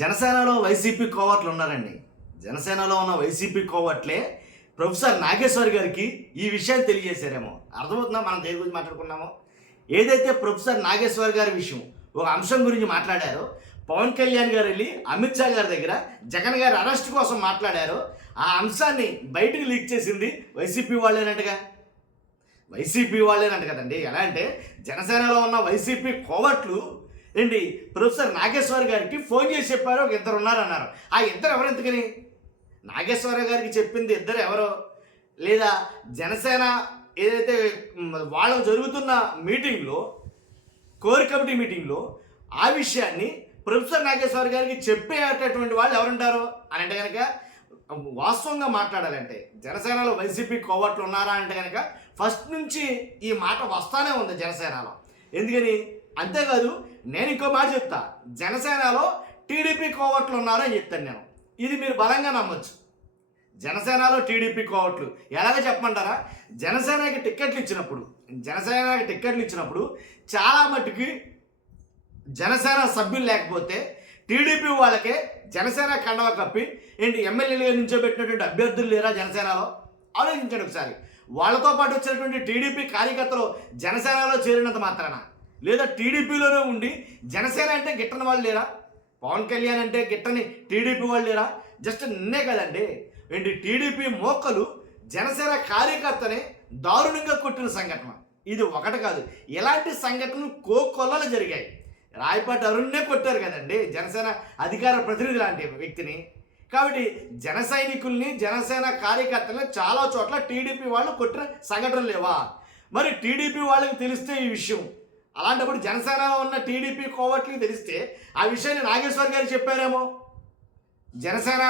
జనసేనలో వైసీపీ కోవట్లు ఉన్నారండి. జనసేనలో ఉన్న వైసీపీ కోవట్లే ప్రొఫెసర్ నాగేశ్వర్ గారికి ఈ విషయాన్ని తెలియజేశారేమో. అర్థమవుతుందా మనం దేని గురించి మాట్లాడుకున్నామో? ఏదైతే ప్రొఫెసర్ నాగేశ్వర్ గారి విషయం ఒక అంశం గురించి మాట్లాడారో, పవన్ కళ్యాణ్ గారు వెళ్ళి అమిత్ షా గారి దగ్గర జగన్ గారి అరెస్ట్ కోసం మాట్లాడారో, ఆ అంశాన్ని బయటకు లీక్ చేసింది వైసీపీ వాళ్ళేనంటగా. వైసీపీ వాళ్ళేనంట కదండి. ఎలా అంటే జనసేనలో ఉన్న వైసీపీ కోవట్లు ఏంటి ప్రొఫెసర్ నాగేశ్వర్ గారికి ఫోన్ చేసి చెప్పారు, ఒక ఇద్దరు ఉన్నారన్నారు. ఆ ఇద్దరు ఎవరు ఎందుకని? నాగేశ్వర గారికి చెప్పింది ఇద్దరు ఎవరో, లేదా జనసేన ఏదైతే వాళ్ళకు జరుగుతున్న మీటింగ్లో, కోర్ కమిటీ మీటింగ్లో ఆ విషయాన్ని ప్రొఫెసర్ నాగేశ్వర గారికి చెప్పేటటువంటి వాళ్ళు ఎవరుంటారు అని అంటే కనుక, వాస్తవంగా మాట్లాడాలంటే జనసేనలో వైసీపీ కోవట్లు ఉన్నారా అంటే కనుక ఫస్ట్ నుంచి ఈ మాట వస్తానే ఉంది జనసేనలో. ఎందుకని? అంతేకాదు, నేను ఇంకో మాట చెప్తా, జనసేనలో టీడీపీ కోవట్లు ఉన్నారని చెప్తాను నేను. ఇది మీరు బలంగా నమ్మొచ్చు. జనసేనలో టీడీపీ కోవట్లు ఎలాగ చెప్పమంటారా? జనసేనకి టిక్కెట్లు ఇచ్చినప్పుడు చాలా మట్టుకి జనసేన సభ్యులు లేకపోతే టీడీపీ వాళ్ళకే జనసేన కండవ కప్పి ఏంటి ఎమ్మెల్యేలుగా నుంచోబెట్టినటువంటి అభ్యర్థులు లేరా జనసేనలో? ఆలోచించండి ఒకసారి. వాళ్ళతో పాటు వచ్చినటువంటి టీడీపీ కార్యకర్తలు జనసేనలో చేరినంత మాత్రాన, లేదా టీడీపీలోనే ఉండి జనసేన అంటే గిట్టని వాళ్ళు లేరా? పవన్ కళ్యాణ్ అంటే గిట్టని టీడీపీ వాళ్ళు లేరా? జస్ట్ నిన్నే కదండి ఏంటి టీడీపీ మోక్కలు జనసేన కార్యకర్తని దారుణంగా కొట్టిన సంఘటన ఇది ఒకటి కాదు. ఎలాంటి సంఘటనలు కోకొల్లలు జరిగాయి. రాయపాటి అరుణ్నే కొట్టారు కదండి జనసేన అధికార ప్రతినిధి లాంటి వ్యక్తిని. కాబట్టి జన సైనికుల్ని, జనసేన కార్యకర్తలని చాలా చోట్ల టీడీపీ వాళ్ళు కొట్టిన సంఘటనలు లేవా? మరి టీడీపీ వాళ్ళకి తెలిస్తే ఈ విషయం, అలాంటప్పుడు జనసేనలో ఉన్న టీడీపీ కోవట్లకి తెలిస్తే ఆ విషయాన్ని నాగేశ్వర్ గారు చెప్పారేమో. జనసేన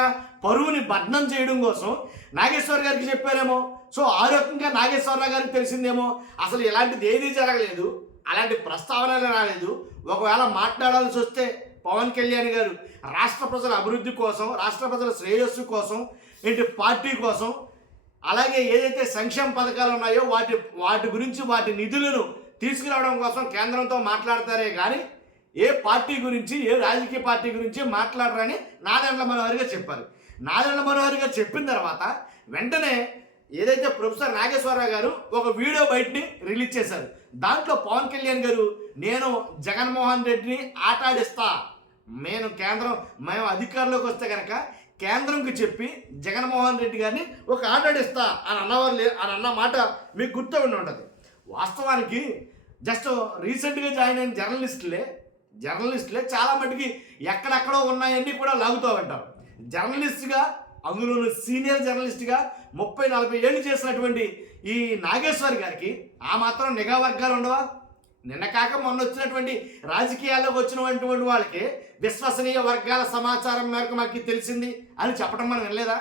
పరువుని బద్నం చేయడం కోసం నాగేశ్వర్ గారికి చెప్పారేమో. సో ఆ రకంగా నాగేశ్వరరావు గారికి తెలిసిందేమో. అసలు ఇలాంటిది ఏదీ జరగలేదు, అలాంటి ప్రస్తావనలు రాలేదు. ఒకవేళ మాట్లాడాల్సి వస్తే పవన్ కళ్యాణ్ గారు రాష్ట్ర ప్రజల అభివృద్ధి కోసం, రాష్ట్ర ప్రజల శ్రేయస్సు కోసం, ఏంటి పార్టీ కోసం, అలాగే ఏదైతే సంక్షేమ పథకాలు ఉన్నాయో వాటి గురించి, వాటి నిధులను తీసుకురావడం కోసం కేంద్రంతో మాట్లాడతారే కానీ ఏ పార్టీ గురించి, ఏ రాజకీయ పార్టీ గురించి మాట్లాడరని నాదెండ్ల మనోహర్ గారు చెప్పారు. నాదెండ్ల మనోహర్ గారు చెప్పిన తర్వాత వెంటనే ఏదైతే ప్రొఫెసర్ నాగేశ్వరరావు గారు ఒక వీడియో బయటని రిలీజ్ చేశారు. దాంట్లో పవన్ కళ్యాణ్ గారు, నేను జగన్మోహన్ రెడ్డిని ఆటాడిస్తా, మేము అధికారంలోకి వస్తే కనుక కేంద్రంకి చెప్పి జగన్మోహన్ రెడ్డి గారిని ఒక ఆటాడిస్తా అని అన్న మాట మీకు గుర్తు ఉండదు. వాస్తవానికి జస్ట్ రీసెంట్గా జాయిన్ అయిన జర్నలిస్టులే చాలా మటుకి ఎక్కడెక్కడో ఉన్నాయన్నీ కూడా లాగుతూ ఉంటారు. జర్నలిస్ట్గా, అందులోనూ సీనియర్ జర్నలిస్ట్గా 30-40 ఏళ్ళు చేసినటువంటి ఈ నాగేశ్వర్ గారికి ఆ మాత్రం నిఘా వర్గాలు ఉండవా? నిన్న కాక మొన్న వచ్చినటువంటి రాజకీయాల్లోకి వచ్చినటువంటి వాళ్ళకి విశ్వసనీయ వర్గాల సమాచారం మేరకు మాకు తెలిసింది అని చెప్పడం మనం వినలేదా?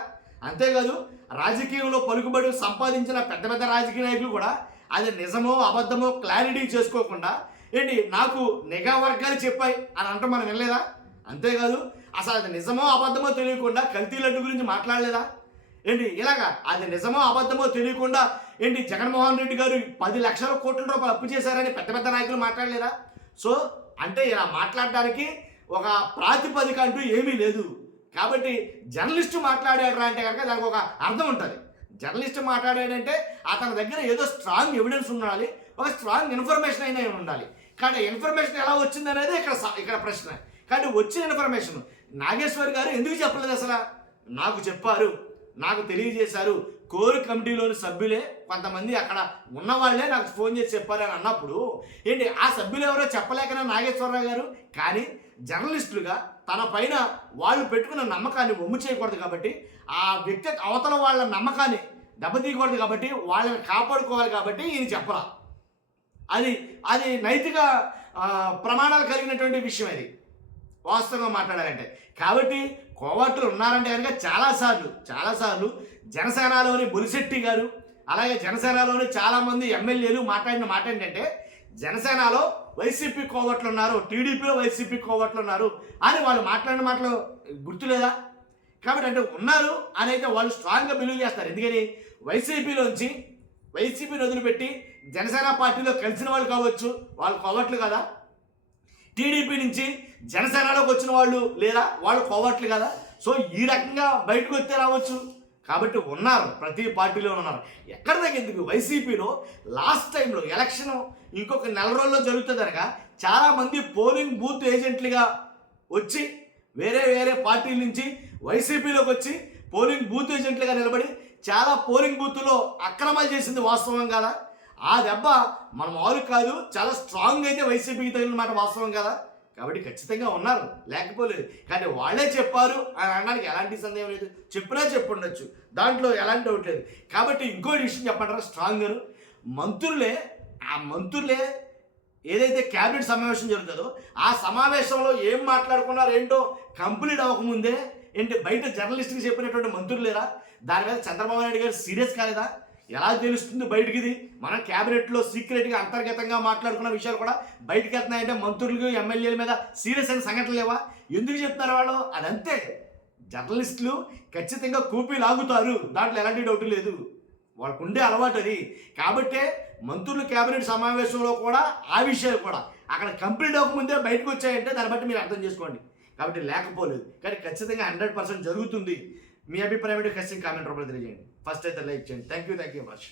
అంతేకాదు, రాజకీయంలో పలుకుబడి సంపాదించిన పెద్ద పెద్ద రాజకీయ నాయకులు కూడా అది నిజమో అబద్ధమో క్లారిటీ చేసుకోకుండా ఏంటి నాకు నిఘా వర్గాలు చెప్పాయి అని అంటే మనం వినలేదా? అంతేకాదు, అసలు అది నిజమో అబద్ధమో తెలియకుండా కల్తీ లడ్డు గురించి మాట్లాడలేదా? ఏంటి ఇలాగా అది నిజమో అబద్ధమో తెలియకుండా ఏంటి జగన్మోహన్ రెడ్డి గారు 10 లక్షల కోట్ల రూపాయలు అప్పు చేశారని పెద్ద పెద్ద నాయకులు మాట్లాడలేదా? సో అంటే ఇలా మాట్లాడడానికి ఒక ప్రాతిపదిక అంటూ ఏమీ లేదు. కాబట్టి జర్నలిస్టు మాట్లాడారా అంటే కనుక దానికి ఒక అర్థం ఉంటుంది. జర్నలిస్ట్ మాట్లాడాడంటే అతని దగ్గర ఏదో స్ట్రాంగ్ ఎవిడెన్స్ ఉండాలి, ఒక స్ట్రాంగ్ ఇన్ఫర్మేషన్ అయినా ఉండాలి. కానీ ఇన్ఫర్మేషన్ ఎలా వచ్చింది అనేది ఇక్కడ ప్రశ్న. కానీ వచ్చిన ఇన్ఫర్మేషన్ నాగేశ్వర్ గారు ఎందుకు చెప్పలేదు? అసలు నాకు చెప్పారు, నాకు తెలియజేశారు, కోర్ కమిటీలోని సభ్యులే కొంతమంది అక్కడ ఉన్నవాళ్లే నాకు ఫోన్ చేసి చెప్పారని అన్నప్పుడు ఏంటి ఆ సభ్యులు ఎవరో చెప్పలేకనే నాగేశ్వరరావు గారు. కానీ జర్నలిస్టులుగా తన పైన వాళ్ళు పెట్టుకున్న నమ్మకాన్ని వమ్ము చేయకూడదు కాబట్టి, ఆ వ్యక్తి అవతల వాళ్ళ నమ్మకాన్ని దెబ్బతీయకూడదు కాబట్టి, వాళ్ళని కాపాడుకోవాలి కాబట్టి ఈయన చెప్పరా. అది నైతిక ప్రమాణాలు కలిగినటువంటి విషయం అది వాస్తవంగా మాట్లాడాలంటే. కాబట్టి కోవట్లు ఉన్నారంటే కనుక చాలాసార్లు జనసేనలోని బొలిశెట్టి గారు, అలాగే జనసేనలోని చాలామంది ఎమ్మెల్యేలు మాట్లాడిన మాట ఏంటంటే జనసేనలో వైసీపీ కోవట్లు ఉన్నారు, టీడీపీలో వైసీపీ కోవట్లు ఉన్నారు అని వాళ్ళు మాట్లాడిన మాటలు గుర్తులేదా? కాబట్టి అంటే ఉన్నారు అని అయితే వాళ్ళు స్ట్రాంగ్గా బిలీవ్ చేస్తారు. ఎందుకని? వైసీపీని వదిలిపెట్టి జనసేన పార్టీలో కలిసిన వాళ్ళు కావచ్చు, వాళ్ళు కోవట్లు కదా. టీడీపీ నుంచి జనసేనలోకి వచ్చిన వాళ్ళు లేదా వాళ్ళు కోవట్లు కదా. సో ఈ రకంగా బయటకు వస్తే రావచ్చు. కాబట్టి ఉన్నారు, ప్రతి పార్టీలో ఉన్నారు. ఎక్కడ తగ్గేందుకు వైసీపీలో లాస్ట్ టైంలో ఎలక్షన్ ఇంకొక నెల రోజుల్లో జరుగుతుంది అనగా చాలామంది పోలింగ్ బూత్ ఏజెంట్లుగా వచ్చి వేరే వేరే పార్టీల నుంచి వైసీపీలోకి వచ్చి పోలింగ్ బూత్ ఏజెంట్లుగా నిలబడి చాలా పోలింగ్ బూత్లో అక్రమాలు చేసింది వాస్తవం కదా. ఆ దెబ్బ మన మామూలు కాదు, చాలా స్ట్రాంగ్ అయితే వైసీపీకి తగిలిన మాట వాస్తవం కదా. కాబట్టి ఖచ్చితంగా ఉన్నారు, లేకపోలేదు. కానీ వాళ్ళే చెప్పారు అని అనడానికి ఎలాంటి సందేహం లేదు. చెప్పినా చెప్పుండొచ్చు, దాంట్లో ఎలాంటి డౌట్ లేదు. కాబట్టి ఇంకోటి విషయం చెప్పంటారా, స్ట్రాంగ్ మంత్రులే ఏదైతే క్యాబినెట్ సమావేశం జరుగుతుందో ఆ సమావేశంలో ఏం మాట్లాడుకున్నారు ఏంటో కంప్లీట్ అవ్వకముందే బయట జర్నలిస్ట్కి చెప్పినటువంటి మంత్రులు లేరా? దాని మీద చంద్రబాబు నాయుడు గారు సీరియస్ కాలేదా? ఎలా తెలుస్తుంది బయటికి? ఇది మనం క్యాబినెట్లో సీక్రెట్గా అంతర్గతంగా మాట్లాడుకున్న విషయాలు కూడా బయటకు వెళ్తున్నాయంటే మంత్రులకు ఎమ్మెల్యేల మీద సీరియస్ అయిన సంఘటనలు లేవా? ఎందుకు చెప్తారు వాళ్ళు? అదంతే, జర్నలిస్టులు ఖచ్చితంగా కూపీ లాగుతారు, దాంట్లో ఎలాంటి డౌట్ లేదు. వాళ్ళకు ఉండే అలవాటు అది. కాబట్టే మంత్రులు క్యాబినెట్ సమావేశంలో కూడా ఆ విషయాలు కూడా అక్కడ కంప్లీట్ అవ్వకముందే బయటకు వచ్చాయంటే దాన్ని బట్టి మీరు అర్థం చేసుకోండి. కాబట్టి లేకపోలేదు, కానీ ఖచ్చితంగా 100% జరుగుతుంది. మీ అభిప్రాయం ఏంటో ఖచ్చితంగా కామెంట్ రూపంలో తెలియజేయండి. ఫస్ట్ అయితే లైక్ చేయండి. Thank you much.